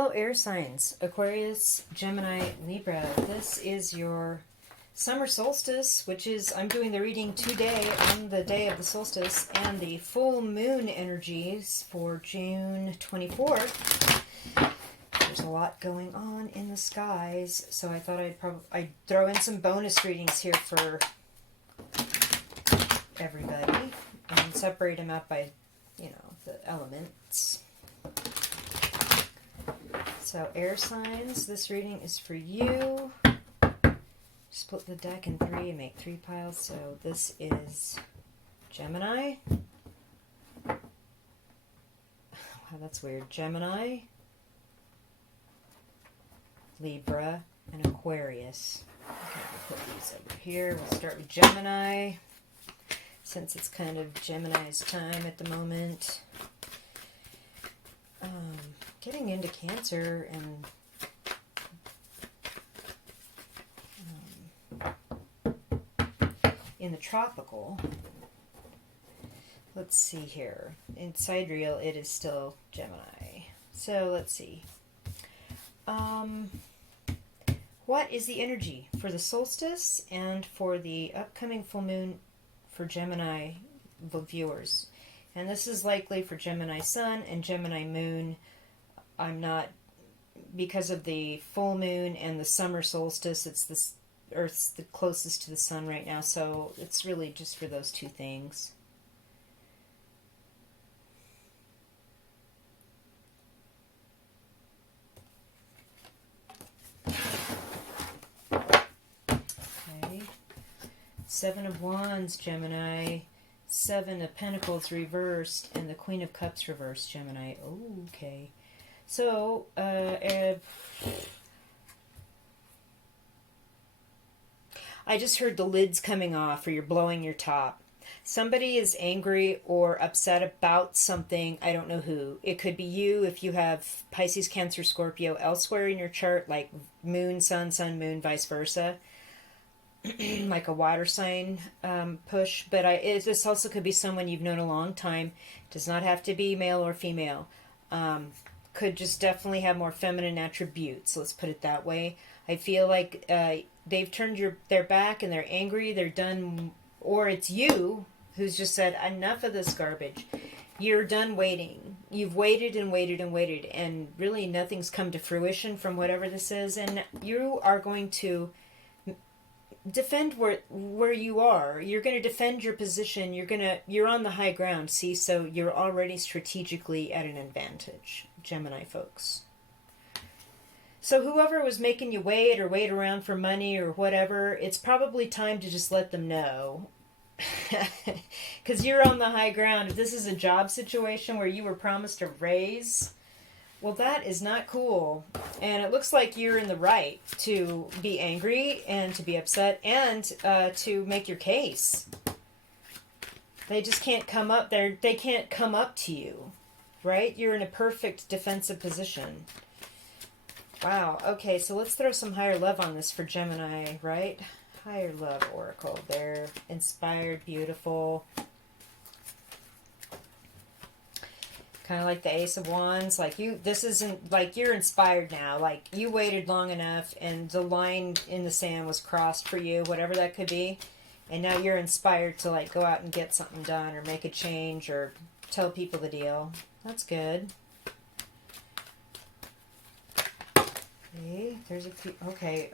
Hello, air signs, Aquarius, Gemini, Libra. This is your summer solstice, which is, I'm doing the reading today on the day of the solstice, and the full moon energies for June 24th. There's a lot going on in the skies, so I thought I'd throw in some bonus readings here for everybody and separate them out by, the elements. So air signs, this reading is for you. Split the deck in three and make three piles. So this is Gemini. Wow, that's weird. Gemini, Libra, and Aquarius. Okay, we'll put these over here. We'll start with Gemini, since it's kind of Gemini's time at the moment. Getting into Cancer and in the tropical. Let's see here. In sidereal, it is still Gemini. So let's see. What is the energy for the solstice and for the upcoming full moon for Gemini viewers? And this is likely for Gemini Sun and Gemini Moon. I'm not, because of the full moon and the summer solstice, it's this Earth's the closest to the sun right now, so it's really just for those two things. Okay. Seven of Wands, Gemini. Seven of Pentacles reversed, and the Queen of Cups reversed, Gemini. Oh, okay. So, I just heard the lid's coming off, or you're blowing your top. Somebody is angry or upset about something. I don't know who. It could be you if you have Pisces, Cancer, Scorpio elsewhere in your chart, like Moon, Sun, Sun, Moon, vice versa. Like a water sign push. But this also could be someone you've known a long time. Does not have to be male or female. Could just definitely have more feminine attributes. Let's put it that way. I feel like they've turned their back and they're angry. They're done. Or it's you who's just said, enough of this garbage. You're done waiting. You've waited and waited and waited. And really nothing's come to fruition from whatever this is. And you are going to defend where you are. You're going to defend your position. You're on the high ground, see? So you're already strategically at an advantage, Gemini folks. So whoever was making you wait or wait around for money or whatever, it's probably time to just let them know. Because you're on the high ground. If this is a job situation where you were promised a raise, well, that is not cool. And it looks like you're in the right to be angry and to be upset and to make your case. They just can't come up there. They can't come up to you, right? You're in a perfect defensive position. Wow. Okay, so let's throw some higher love on this for Gemini, right? Higher love oracle. They're inspired, beautiful. Kind of like the Ace of Wands, like this isn't, like you're inspired now, like you waited long enough and the line in the sand was crossed for you, whatever that could be, and now you're inspired to like go out and get something done or make a change or tell people the deal. That's good. Okay, there's a few, okay,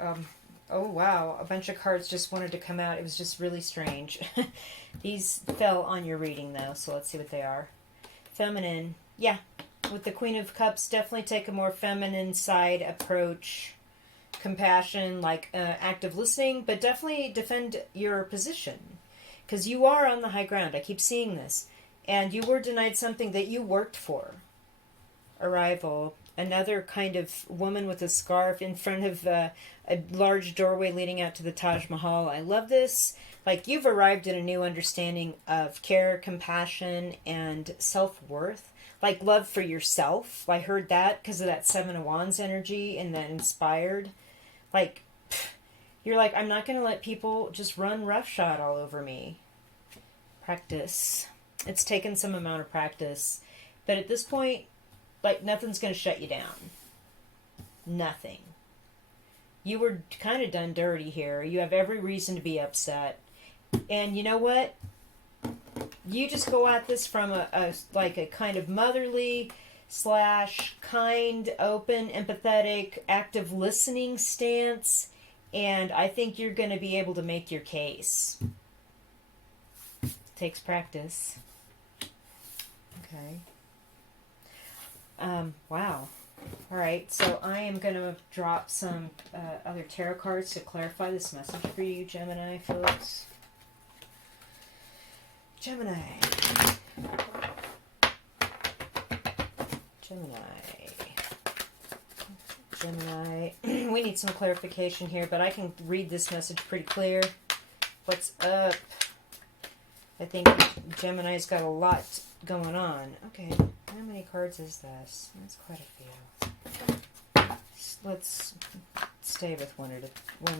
oh wow, a bunch of cards just wanted to come out. It was just really strange. These fell on your reading though, so let's see what they are. Feminine. Yeah, with the Queen of Cups, definitely take a more feminine side approach. Compassion, like active listening, but definitely defend your position. Because you are on the high ground. I keep seeing this. And you were denied something that you worked for. Arrival. Another kind of woman with a scarf in front of a large doorway leading out to the Taj Mahal. I love this. Like you've arrived at a new understanding of care, compassion, and self-worth. Like love for yourself. I heard that because of that Seven of Wands energy and that inspired. Like, you're like, I'm not going to let people just run roughshod all over me. Practice. It's taken some amount of practice. But at this point, like, nothing's going to shut you down. Nothing. You were kind of done dirty here. You have every reason to be upset. And you know what? You just go at this from a kind of motherly / kind, open, empathetic, active listening stance. And I think you're going to be able to make your case. Takes practice. Okay. Wow. All right, so I am going to drop some other tarot cards to clarify this message for you, Gemini folks. Gemini. We need some clarification here, but I can read this message pretty clear. What's up? I think Gemini's got a lot going on. Okay, how many cards is this? That's quite a few. Let's stay with one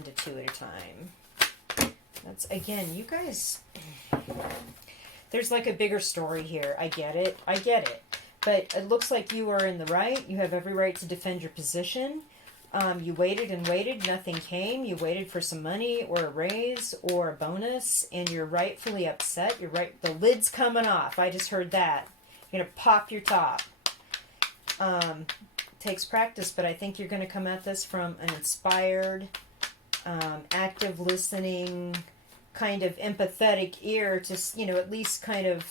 to two at a time. That's, again, you guys, there's like a bigger story here. I get it. But it looks like you are in the right. You have every right to defend your position. You waited and waited. Nothing came. You waited for some money or a raise or a bonus, and you're rightfully upset. You're right. The lid's coming off. I just heard that. You're going to pop your top. Takes practice, but I think you're going to come at this from an inspired, active listening, kind of empathetic ear to, at least kind of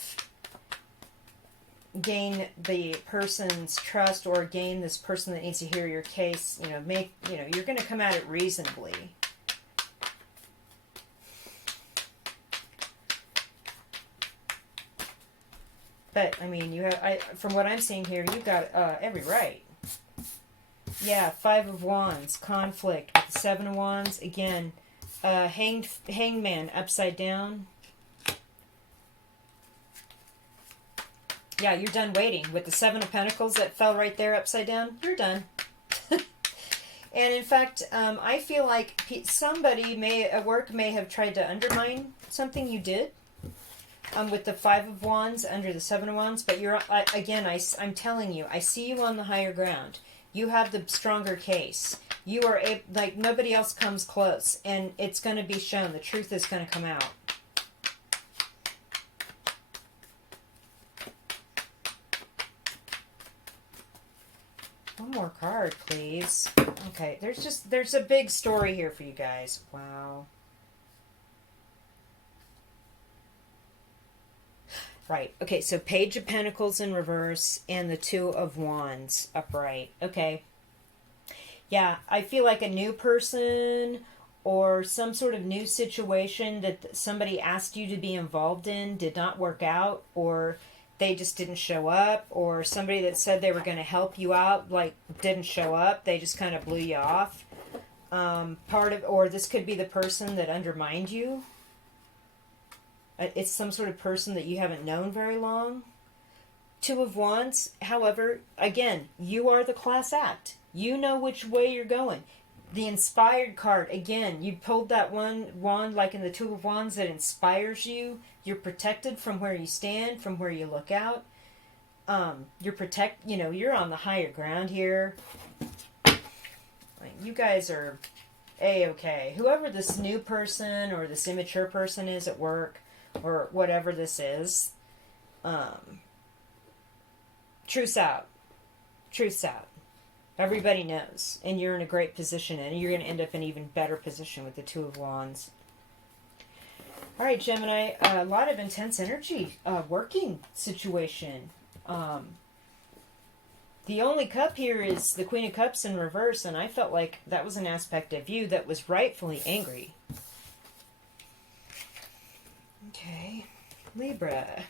gain the person's trust or gain this person that needs to hear your case, you're going to come at it reasonably. But, I mean, from what I'm seeing here, you've got every right. Yeah, 5 of Wands, conflict with the 7 of Wands. Again, hangman upside down. Yeah, you're done waiting. With the 7 of Pentacles that fell right there upside down, you're done. And in fact, I feel like somebody at work may have tried to undermine something you did. With the 5 of Wands under the 7 of Wands, but I'm telling you, I see you on the higher ground. You have the stronger case. You are like nobody else comes close, and it's going to be shown. The truth is going to come out. One more card, please. Okay, there's a big story here for you guys. Wow. Right. Okay, so Page of Pentacles in reverse and the 2 of Wands upright. Okay. Yeah, I feel like a new person or some sort of new situation that somebody asked you to be involved in did not work out, or they just didn't show up, or somebody that said they were going to help you out didn't show up. They just kind of blew you off. Or this could be the person that undermined you. It's some sort of person that you haven't known very long. 2 of Wands, however, again, you are the class act. You know which way you're going. The inspired card, again, you pulled that one wand like in the 2 of Wands that inspires you. You're protected from where you stand, from where you look out. You're on the higher ground here. You guys are A-okay. Whoever this new person or this immature person is at work, or whatever this is, truth's out. Truth's out. Everybody knows. And you're in a great position, and you're going to end up in an even better position with the 2 of Wands. All right, Gemini, a lot of intense energy, working situation. The only cup here is the Queen of Cups in reverse, and I felt like that was an aspect of you that was rightfully angry. Okay, Libra.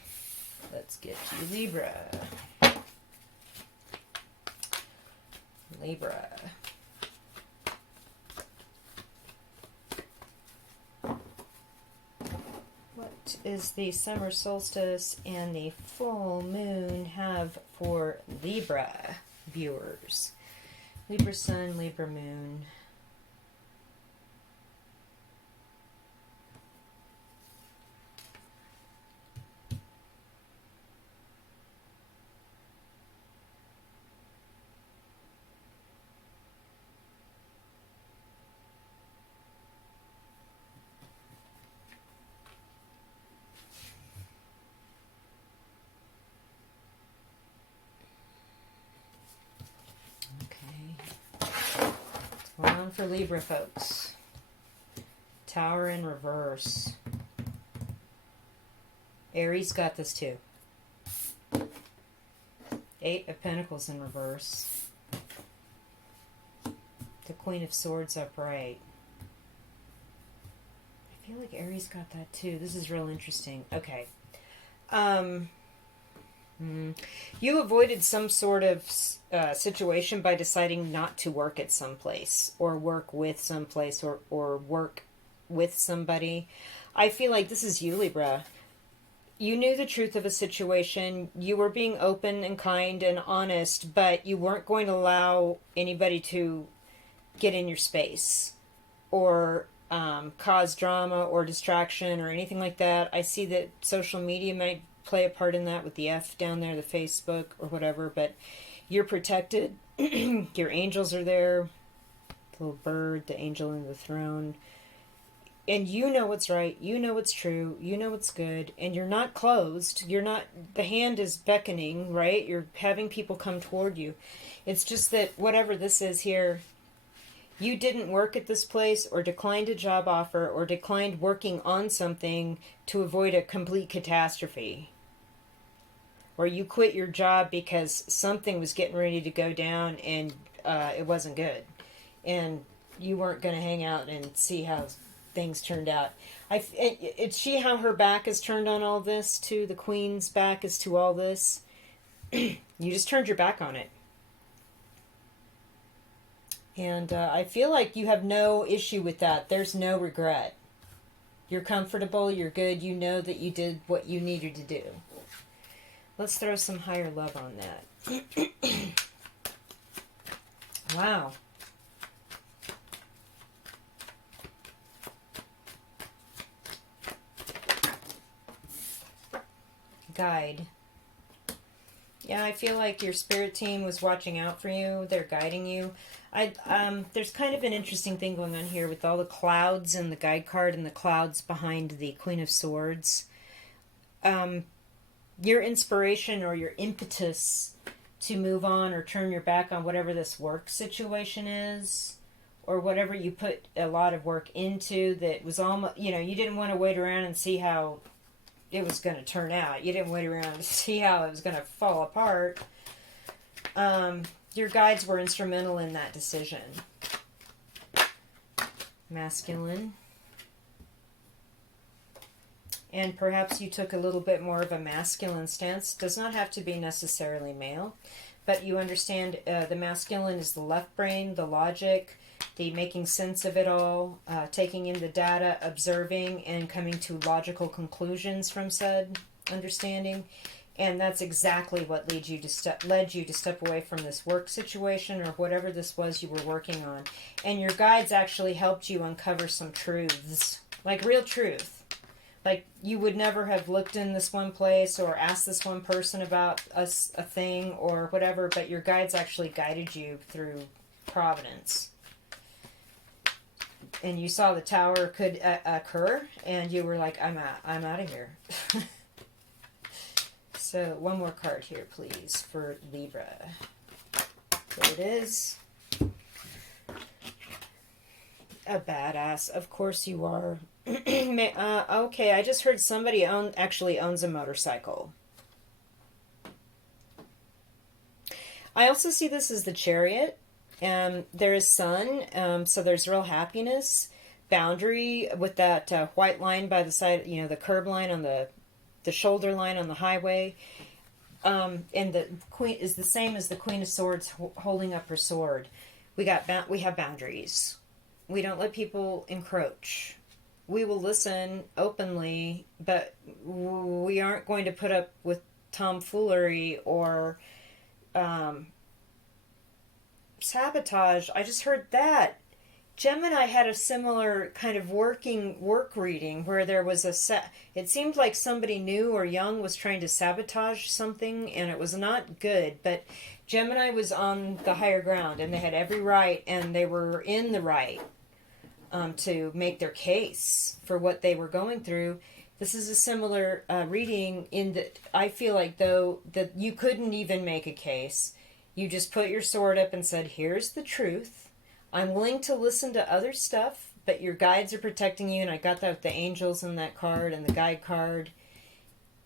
Let's get to Libra. Libra. What is the summer solstice and the full moon have for Libra viewers? Libra sun, Libra moon. on for Libra folks. Tower in reverse. Aries got this too. 8 of Pentacles in reverse. The Queen of Swords upright. I feel like Aries got that too. This is real interesting. Okay. You avoided some sort of situation by deciding not to work at some place or work with some place or work with somebody. I feel like this is you, Libra. You knew the truth of a situation. You were being open and kind and honest, but you weren't going to allow anybody to get in your space or cause drama or distraction or anything like that. I see that social media might play a part in that with the F down there, the Facebook or whatever, but you're protected. Your angels are there. The little bird, the angel in the throne. And you know what's right, you know what's true, you know what's good, and you're not closed. You're not, the hand is beckoning, right? You're having people come toward you. It's just that whatever this is here, you didn't work at this place or declined a job offer or declined working on something to avoid a complete catastrophe. Or you quit your job because something was getting ready to go down and it wasn't good. And you weren't going to hang out and see how things turned out. See how her back is turned on all this too? The Queen's back is to all this. You just turned your back on it. And I feel like you have no issue with that. There's no regret. You're comfortable, you're good, you know that you did what you needed to do. Let's throw some higher love on that. Wow. Guide. Yeah, I feel like your spirit team was watching out for you. They're guiding you. There's kind of an interesting thing going on here with all the clouds and the guide card and the clouds behind the Queen of Swords. Your inspiration or your impetus to move on or turn your back on whatever this work situation is, or whatever you put a lot of work into that was almost, you didn't want to wait around and see how it was going to turn out. You didn't wait around to see how it was going to fall apart. Your guides were instrumental in that decision. Masculine. And perhaps you took a little bit more of a masculine stance. Does not have to be necessarily male, but you understand the masculine is the left brain, the logic, the making sense of it all, taking in the data, observing, and coming to logical conclusions from said understanding. And that's exactly what led you to step away from this work situation or whatever this was you were working on. And your guides actually helped you uncover some truths, like real truth. Like you would never have looked in this one place or asked this one person about a thing or whatever, but your guides actually guided you through providence. And you saw the tower could occur, and you were like, I'm out of here. So, one more card here, please, for Libra. There it is. A badass. Of course you are. Okay, I just heard somebody actually owns a motorcycle. I also see this as the Chariot. There is sun, so there's real happiness. Boundary with that white line by the side, the curb line on the shoulder line on the highway. And the Queen is the same as the Queen of Swords holding up her sword. We have boundaries. We don't let people encroach. We will listen openly, but we aren't going to put up with tomfoolery or sabotage. I just heard that. Gemini had a similar kind of work reading where there was it seemed like somebody new or young was trying to sabotage something, and it was not good, but Gemini was on the higher ground, and they had every right, and they were in the right to make their case for what they were going through. This is a similar reading in that I feel like, though, that you couldn't even make a case. You just put your sword up and said, here's the truth. I'm willing to listen to other stuff, but your guides are protecting you, and I got that with the angels in that card and the guide card.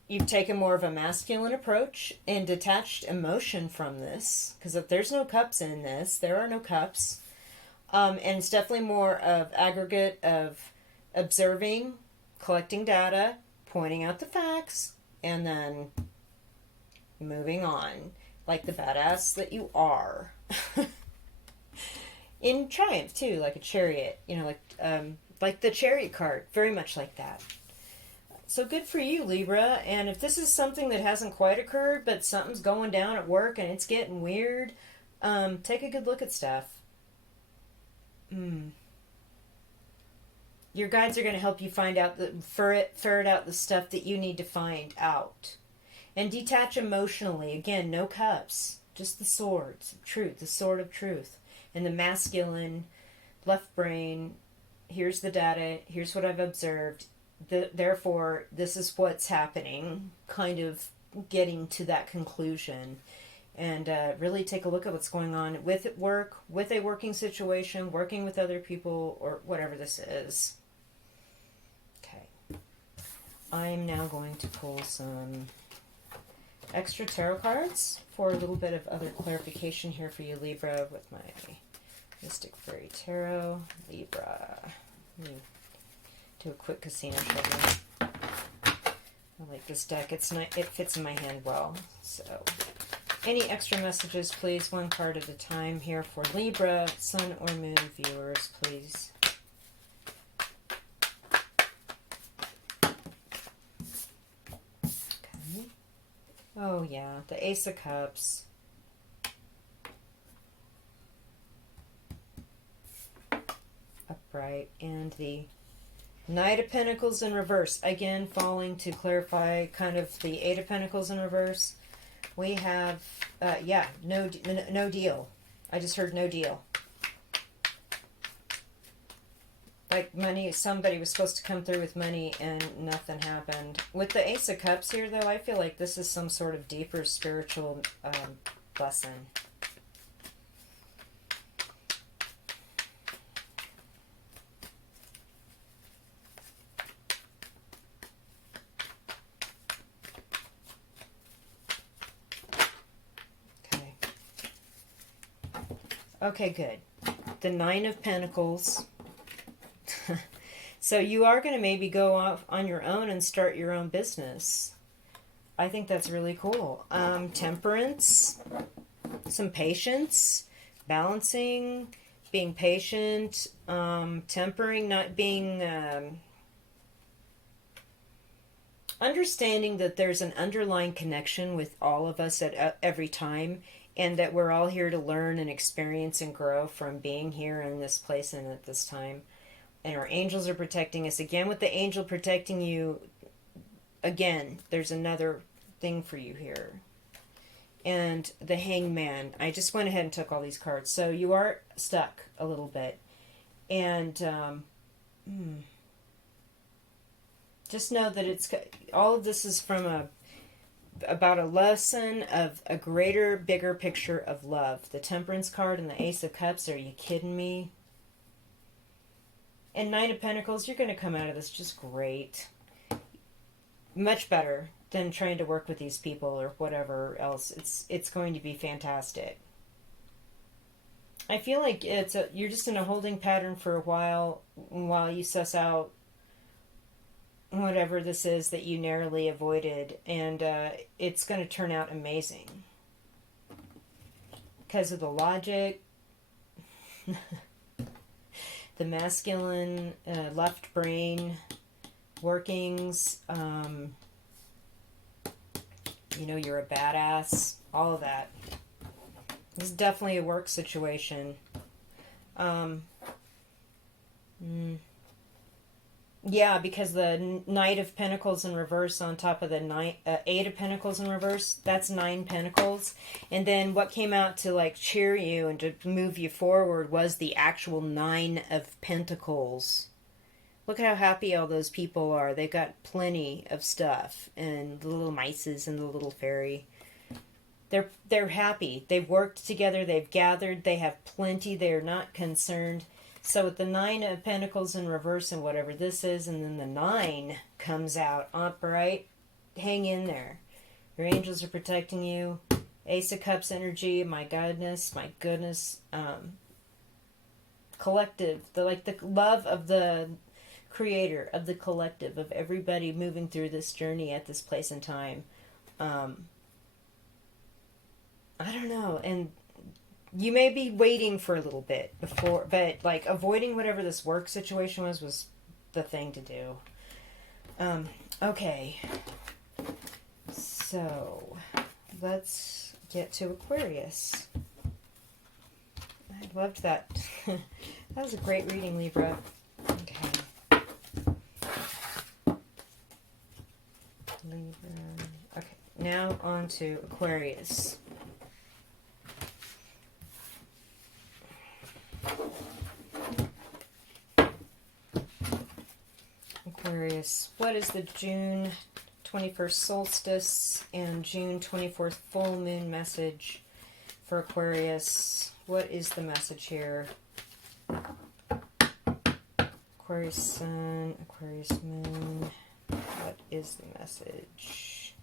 You've taken more of a masculine approach and detached emotion from this, because if there's no cups in this, there are no cups. And it's definitely more of aggregate of observing, collecting data, pointing out the facts, and then moving on, like the badass that you are. In triumph too, like a chariot, like the chariot card, very much like that. So good for you, Libra. And if this is something that hasn't quite occurred, but something's going down at work and it's getting weird, take a good look at stuff. Your guides are going to help you find out, ferret out the stuff that you need to find out. And detach emotionally. Again, no cups, just the swords of truth, the sword of truth. And the masculine, left brain, here's the data, here's what I've observed, therefore this is what's happening, kind of getting to that conclusion. And really take a look at what's going on with work, with a working situation, working with other people, or whatever this is. Okay. I'm now going to pull some extra tarot cards for a little bit of other clarification here for you, Libra, with my Mystic Fairy Tarot. Libra. Let me do a quick casino shuffle. I like this deck. It fits in my hand well. So, any extra messages, please, one card at a time here for Libra, Sun or Moon viewers, please. Okay. Oh, yeah, the Ace of Cups. Upright. And the Knight of Pentacles in reverse. Again, falling to clarify kind of the Eight of Pentacles in reverse. We have, no deal. I just heard no deal. Like money, somebody was supposed to come through with money and nothing happened. With the Ace of Cups here, though, I feel like this is some sort of deeper spiritual lesson. Okay, good. The Nine of Pentacles. So you are going to maybe go off on your own and start your own business. I think that's really cool. Temperance, some patience, balancing, being patient, tempering, not being... understanding that there's an underlying connection with all of us at every time, and that we're all here to learn and experience and grow from being here in this place and at this time. And our angels are protecting us. Again, with the angel protecting you, again, there's another thing for you here. And the Hangman. I just went ahead and took all these cards. So you are stuck a little bit. And just know that it's all of this is from about a lesson of a greater, bigger picture of love. The Temperance card and the Ace of Cups. Are you kidding me? And Nine of Pentacles, you're going to come out of this just great. Much better than trying to work with these people or whatever else. It's going to be fantastic. I feel like you're just in a holding pattern for a while you suss out whatever this is that you narrowly avoided, and it's going to turn out amazing. Because of the logic... the masculine left brain workings, you're a badass, all of that. This is definitely a work situation. Yeah, because the Knight of Pentacles in reverse on top of the Eight of Pentacles in reverse, that's 9 Pentacles. And then what came out to like cheer you and to move you forward was the actual 9 of Pentacles. Look at how happy all those people are. They've got plenty of stuff. And the little mices and the little fairy. They're happy. They've worked together. They've gathered. They have plenty. They're not concerned. So with the Nine of Pentacles in reverse and whatever this is, and then the 9 comes out upright, hang in there. Your angels are protecting you. Ace of Cups energy. My goodness. Collective. The love of the creator, of the collective, of everybody moving through this journey at this place and time. I don't know, and you may be waiting for a little bit before, but like avoiding whatever this work situation was the thing to do. Okay, so let's get to Aquarius. I loved that. That was a great reading, Libra. Okay. Libra. Okay, now on to Aquarius. Aquarius, what is the June 21st solstice and June 24th full moon message for Aquarius? What is the message here? Aquarius sun, Aquarius moon. What is the message?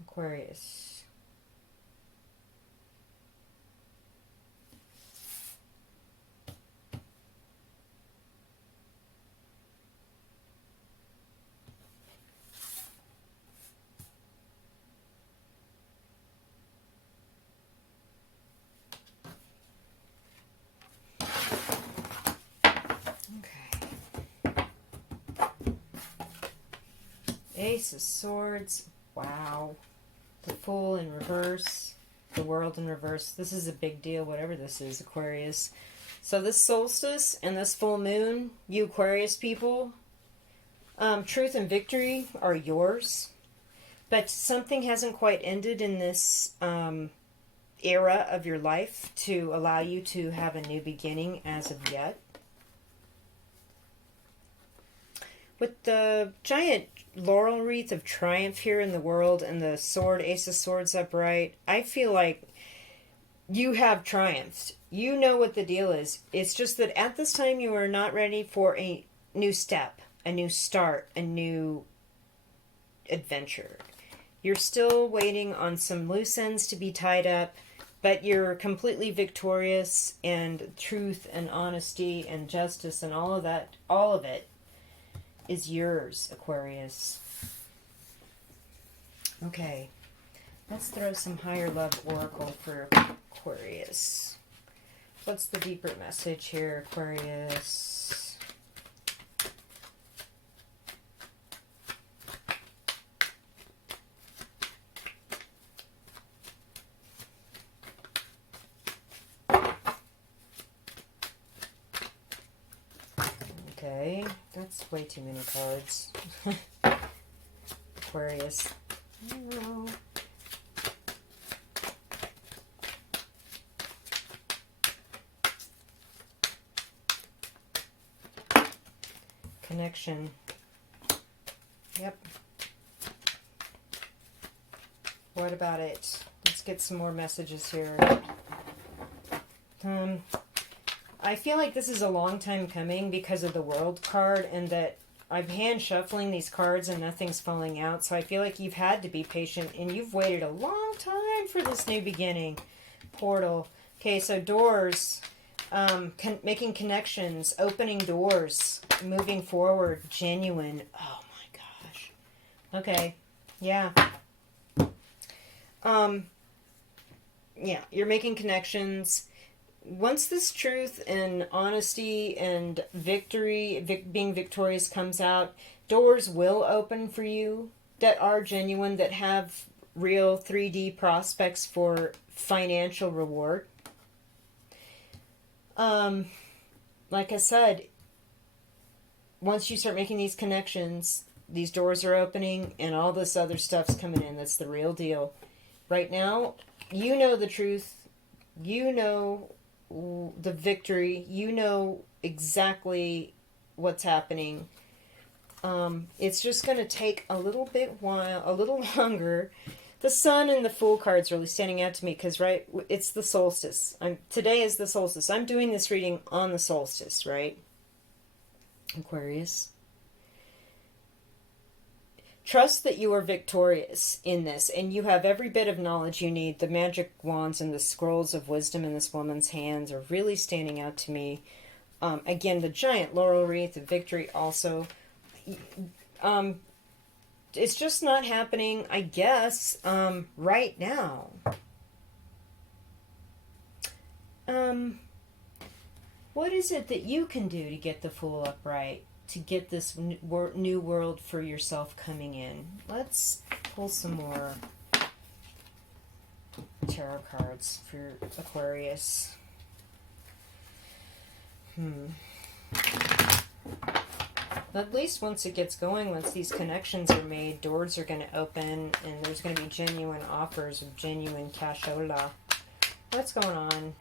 Aquarius. Okay. Ace of Swords. Wow. The Fool in reverse, the World in reverse. This is a big deal, whatever this is, Aquarius. So this solstice and this full moon, you Aquarius people, truth and victory are yours. But something hasn't quite ended in this era of your life to allow you to have a new beginning as of yet. With the giant laurel wreath of triumph here in the world and the sword, Ace of Swords upright, I feel like you have triumphed. You know what the deal is. It's just that at this time you are not ready for a new step, a new start, a new adventure. You're still waiting on some loose ends to be tied up, but you're completely victorious, and truth and honesty and justice and all of that, all of it is yours, Aquarius. Okay, let's throw some higher love oracle for Aquarius. What's the deeper message here, Aquarius? Okay, that's way too many cards. Aquarius. No. Connection. Yep. What about it? Let's get some more messages here. I feel like this is a long time coming because of the World card, and that I'm hand shuffling these cards and nothing's falling out. So I feel like you've had to be patient and you've waited a long time for this new beginning. Portal. Okay, so doors, making connections, opening doors, moving forward, genuine. Oh my gosh. Okay, yeah. Yeah, you're making connections. Once this truth and honesty and victory, being victorious comes out, doors will open for you that are genuine, that have real 3D prospects for financial reward. Like I said, once you start making these connections, these doors are opening and all this other stuff's coming in. That's the real deal. Right now, you know the truth. You know the victory. You know exactly what's happening. It's just going to take a little longer. The Sun and the Fool card's really standing out to me because, right, it's the solstice. Today is the solstice. I'm doing this reading on the solstice, right? Aquarius. Trust that you are victorious in this, and you have every bit of knowledge you need. The magic wands and the scrolls of wisdom in this woman's hands are really standing out to me. Again, the giant laurel wreath of victory also. It's just not happening, I guess, right now. What is it that you can do to get the Fool upright? To get this new world for yourself coming in? Let's pull some more tarot cards for Aquarius. At least once it gets going, once these connections are made, doors are going to open and there's going to be genuine offers of genuine cashola. What's going on?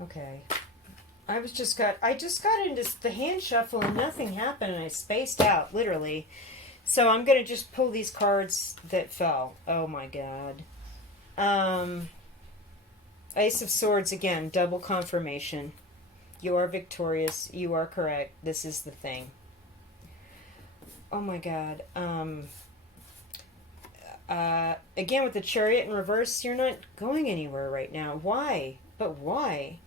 Okay. I just got into the hand shuffle and nothing happened and I spaced out, literally. So I'm going to just pull these cards that fell. Oh my god. Ace of Swords again, double confirmation. You are victorious. You are correct. This is the thing. Oh my god. Again, with the Chariot in reverse, you're not going anywhere right now. Why? But why?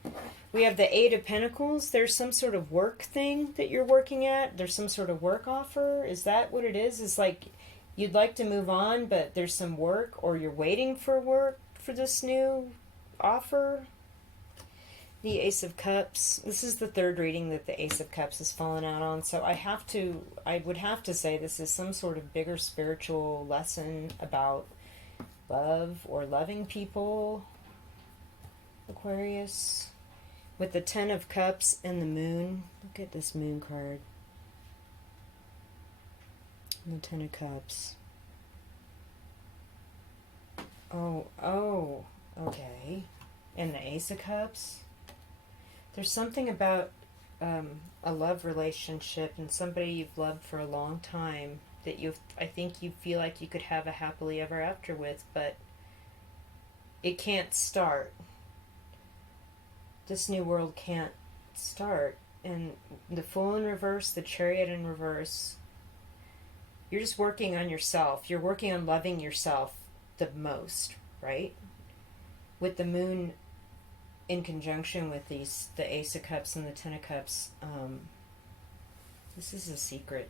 We have the Eight of Pentacles. There's some sort of work thing that you're working at. There's some sort of work offer. Is that what it is? It's like you'd like to move on, but there's some work, or you're waiting for work for this new offer. The Ace of Cups. This is the third reading that the Ace of Cups has fallen out on. So I would have to say this is some sort of bigger spiritual lesson about love or loving people. Aquarius. With the Ten of Cups and the Moon. Look at this Moon card. And the Ten of Cups. Oh, okay. And the Ace of Cups. There's something about a love relationship and somebody you've loved for a long time that I think you feel like you could have a happily ever after with, but it can't start. This new world can't start. And the Fool in reverse, the Chariot in reverse, you're just working on yourself. You're working on loving yourself the most, right? With the Moon in conjunction with the Ace of Cups and the Ten of Cups, this is a secret.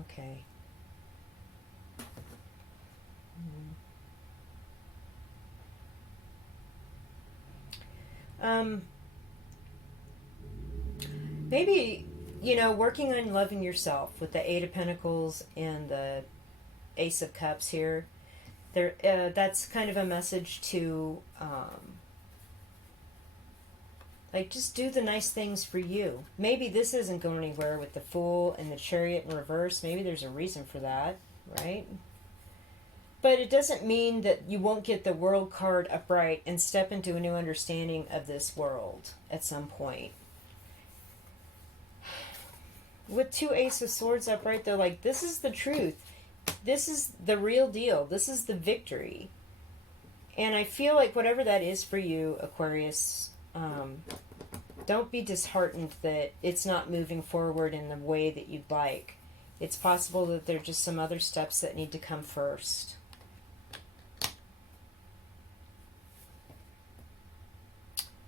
Okay. Maybe, working on loving yourself with the Eight of Pentacles and the Ace of Cups here. That's kind of a message to, just do the nice things for you. Maybe this isn't going anywhere with the Fool and the Chariot in reverse. Maybe there's a reason for that, right? But it doesn't mean that you won't get the World card upright and step into a new understanding of this world at some point. With two Ace of Swords upright, they're like, this is the truth. This is the real deal. This is the victory. And I feel like whatever that is for you, Aquarius, don't be disheartened that it's not moving forward in the way that you'd like. It's possible that there are just some other steps that need to come first.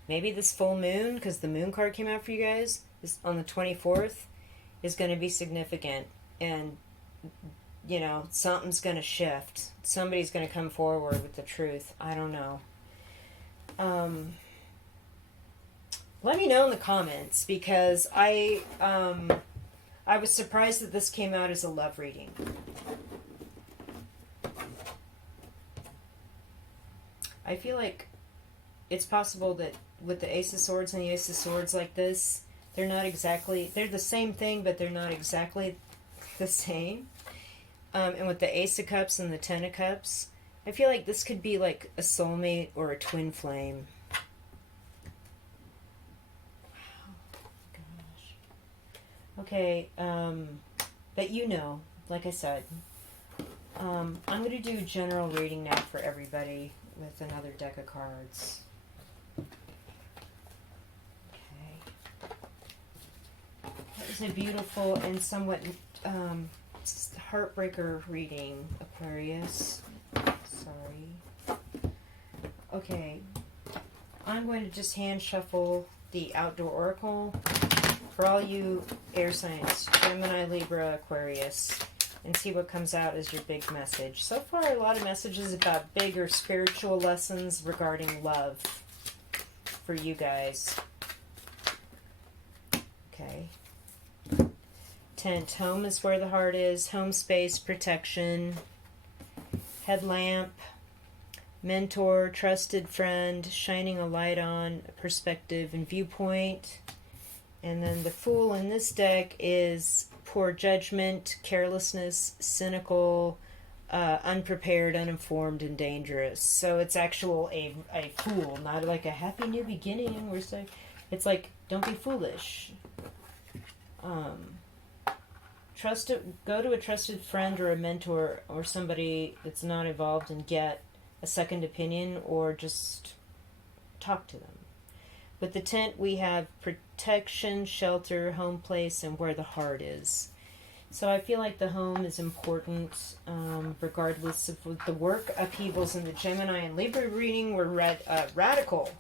Maybe this full moon, because the moon card came out for you guys, is on the 24th, is going to be significant. And, you know, something's going to shift. Somebody's going to come forward with the truth. I don't know. Let me know in the comments, because I was surprised that this came out as a love reading. I feel like it's possible that with the Ace of Swords and the Ace of Swords like this, they're the same thing, but they're not exactly the same. And with the Ace of Cups and the Ten of Cups, I feel like this could be like a soulmate or a twin flame. Okay, but you know, like I said, I'm going to do a general reading now for everybody with another deck of cards. Okay. That was a beautiful and somewhat heartbreaker reading, Aquarius. Sorry. Okay, I'm going to just hand shuffle the Outdoor Oracle for all you air signs, Gemini, Libra, Aquarius, and see what comes out as your big message. So far, a lot of messages about bigger spiritual lessons regarding love for you guys. Okay. Tent. Home is where the heart is. Home space, protection. Headlamp. Mentor, trusted friend, shining a light on perspective and viewpoint. And then the Fool in this deck is poor judgment, carelessness, cynical, unprepared, uninformed, and dangerous. So it's actual a fool, not like a happy new beginning. It's like, don't be foolish. Go to a trusted friend or a mentor or somebody that's not involved and get a second opinion, or just talk to them. With the tent, we have protection, shelter, home place, and where the heart is. So I feel like the home is important, regardless of the work upheavals in the Gemini and Libra reading were radical.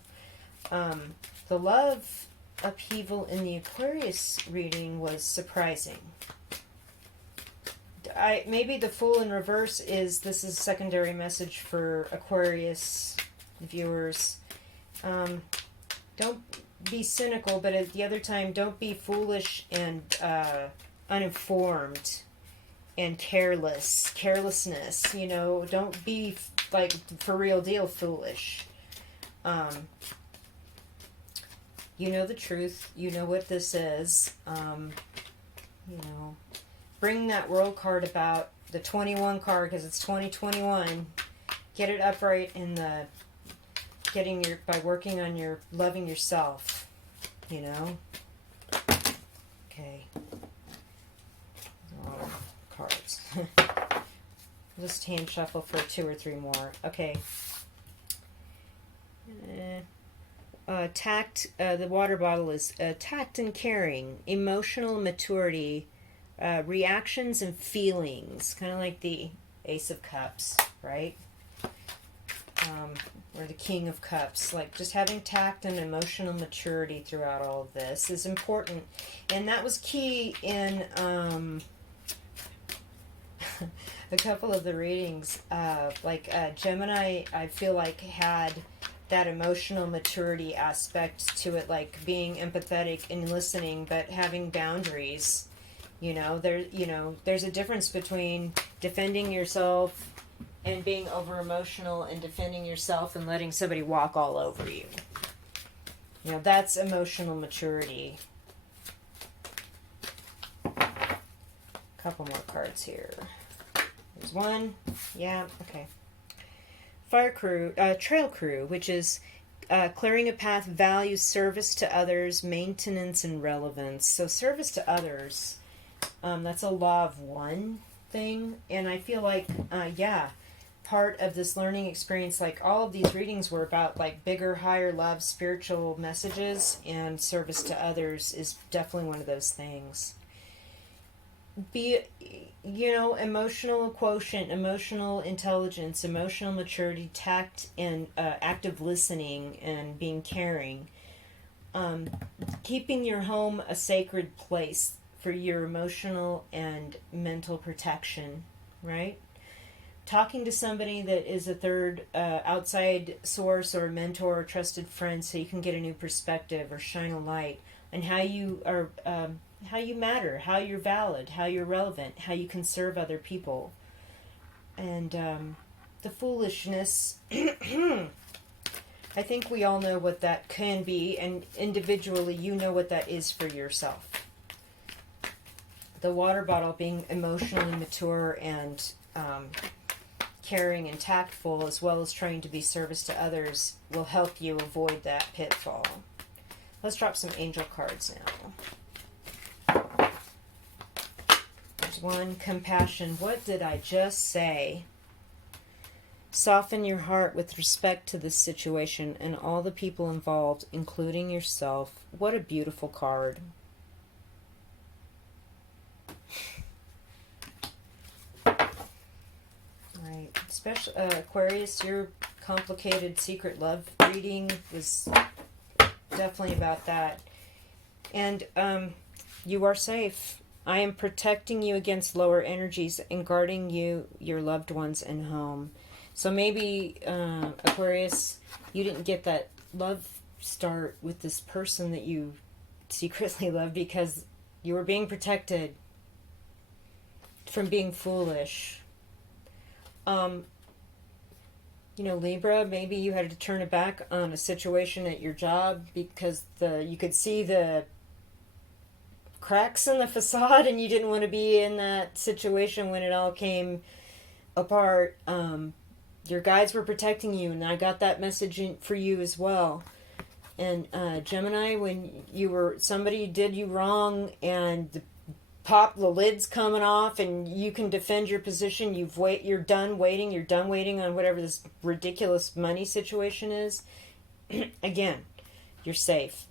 The love upheaval in the Aquarius reading was surprising. Maybe the Fool in reverse this is a secondary message for Aquarius viewers. Don't be cynical, but at the other time, don't be foolish and uninformed and carelessness. You know, don't be like for real deal foolish. You know the truth. You know what this is. You know, bring that World card about, the 21 card, because it's 2021. Get it upright in the by working on your loving yourself, you know. Okay. A lot of cards. Just hand shuffle for 2 or 3 more. Okay. Tact. The water bottle is tact and caring, emotional maturity, reactions and feelings, kind of like the Ace of Cups, right? Or the King of Cups. Like, just having tact and emotional maturity throughout all of this is important. And that was key in a couple of the readings. Gemini, I feel like, had that emotional maturity aspect to it, like being empathetic and listening, but having boundaries. There's a difference between defending yourself and being over emotional, and defending yourself and letting somebody walk all over you. You know, that's emotional maturity. Couple more cards here. There's one. Yeah, okay. Fire crew, trail crew, which is clearing a path, values, service to others, maintenance, and relevance. So service to others, that's a law of one thing. And I feel like, part of this learning experience, like all of these readings were about like bigger, higher love, spiritual messages, and service to others is definitely one of those things. be, emotional quotient, emotional intelligence, emotional maturity, tact, and active listening and being caring. Keeping your home a sacred place for your emotional and mental protection, right? Talking to somebody that is a third outside source or a mentor or trusted friend so you can get a new perspective or shine a light on how you are, how you matter, how you're valid, how you're relevant, how you can serve other people. And the foolishness, I think we all know what that can be, and individually you know what that is for yourself. The water bottle being emotionally mature and caring and tactful, as well as trying to be service to others, will help you avoid that pitfall. Let's drop some angel cards now. There's one, compassion. What did I just say? Soften your heart with respect to this situation and all the people involved, including yourself. What a beautiful card. Right. Especially Aquarius, your complicated secret love reading was definitely about that. And you are safe. I am protecting you against lower energies and guarding you, your loved ones, and home. So maybe, Aquarius, you didn't get that love start with this person that you secretly love because you were being protected from being foolish. Libra, maybe you had to turn it back on a situation at your job because you could see the cracks in the facade and you didn't want to be in that situation when it all came apart. Your guides were protecting you, and I got that message for you as well. And Gemini, when somebody did you wrong and the lid's coming off and you can defend your position, you're done waiting on whatever this ridiculous money situation is. Again, you're safe.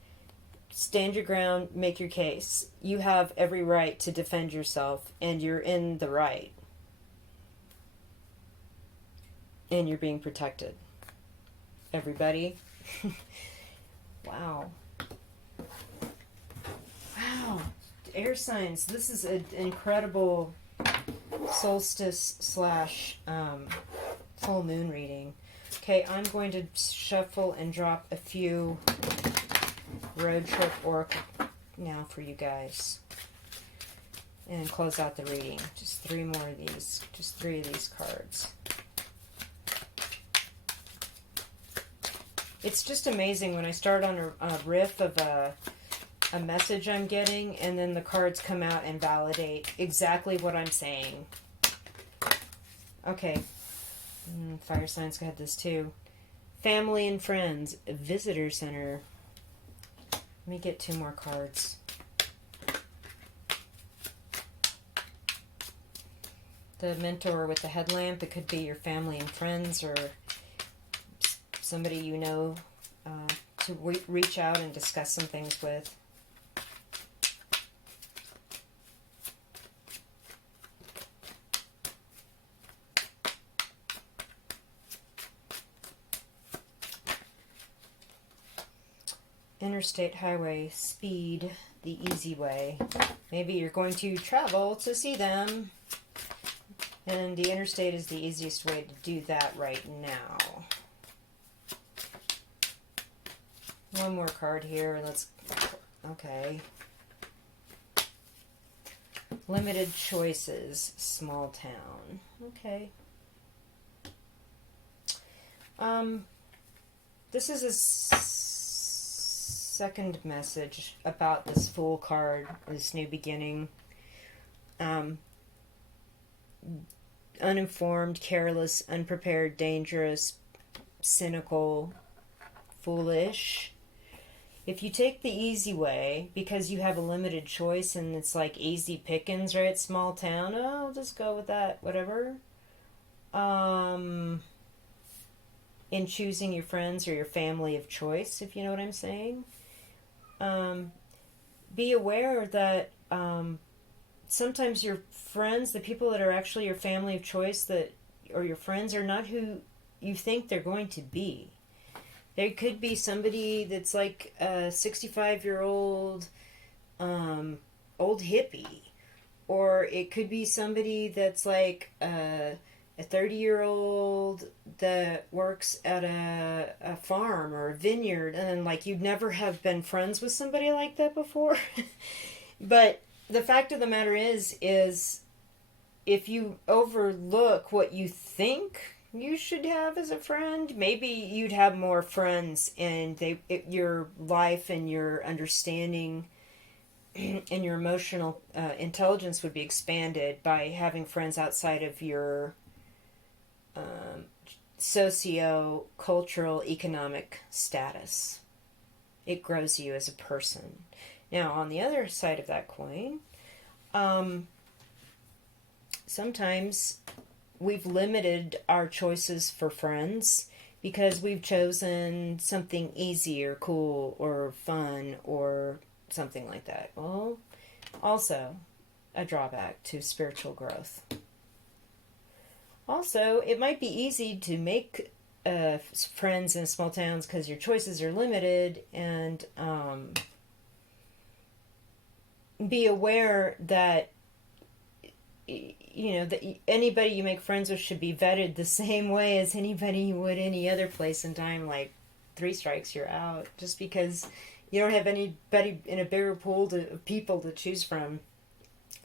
Stand your ground, make your case. You have every right to defend yourself, and you're in the right. And you're being protected. Everybody. Wow. Wow. Air signs. This is an incredible solstice / full moon reading. Okay, I'm going to shuffle and drop a few road trip oracle now for you guys. And close out the reading. Just three more of these. Just three of these cards. It's just amazing when I start on a riff of a message I'm getting, and then the cards come out and validate exactly what I'm saying. Okay. Fire signs got this too. Family and friends. Visitor center. Let me get two more cards. The mentor with the headlamp. It could be your family and friends or somebody you know to reach out and discuss some things with. Interstate highway, speed, the easy way. Maybe you're going to travel to see them, and the interstate is the easiest way to do that right now. One more card here. Okay. Limited choices, small town. Okay. This is a second message about this Fool card, this new beginning. Uninformed, careless, unprepared, dangerous, cynical, foolish. If you take the easy way, because you have a limited choice and it's like easy pickings, right? Small town, I'll just go with that, whatever. In choosing your friends or your family of choice, if you know what I'm saying. Be aware that sometimes your friends, the people that are actually your family of choice, that or your friends, are not who you think they're going to be. There could be somebody that's like a 65-year-old old hippie, or it could be somebody that's like a 30-year-old that works at a farm or a vineyard, and like you'd never have been friends with somebody like that before. But the fact of the matter is if you overlook what you think you should have as a friend, maybe you'd have more friends, and your life and your understanding and your emotional intelligence would be expanded by having friends outside of your socio-cultural economic status. It grows you as a person. Now, on the other side of that coin, sometimes we've limited our choices for friends because we've chosen something easy or cool or fun or something like that. Well, also a drawback to spiritual growth. Also, it might be easy to make friends in small towns because your choices are limited, and be aware that that anybody you make friends with should be vetted the same way as anybody you would any other place and time. Like 3 strikes, you're out. Just because you don't have anybody in a bigger pool of people to choose from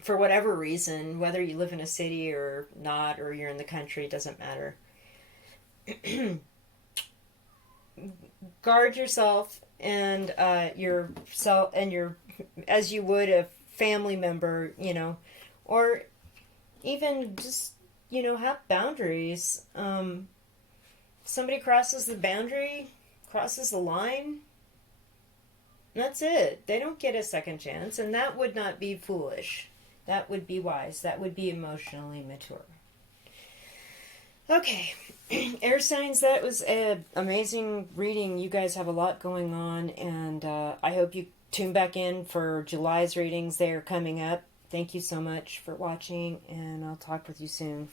for whatever reason, whether you live in a city or not, or you're in the country, it doesn't matter. Guard yourself and your as you would a family member, or even just have boundaries. Somebody crosses the boundary, crosses the line, that's it. They don't get a second chance, and that would not be foolish. That would be wise. That would be emotionally mature. Okay, air signs, that was an amazing reading. You guys have a lot going on, and I hope you tune back in for July's readings. They are coming up. Thank you so much for watching, and I'll talk with you soon.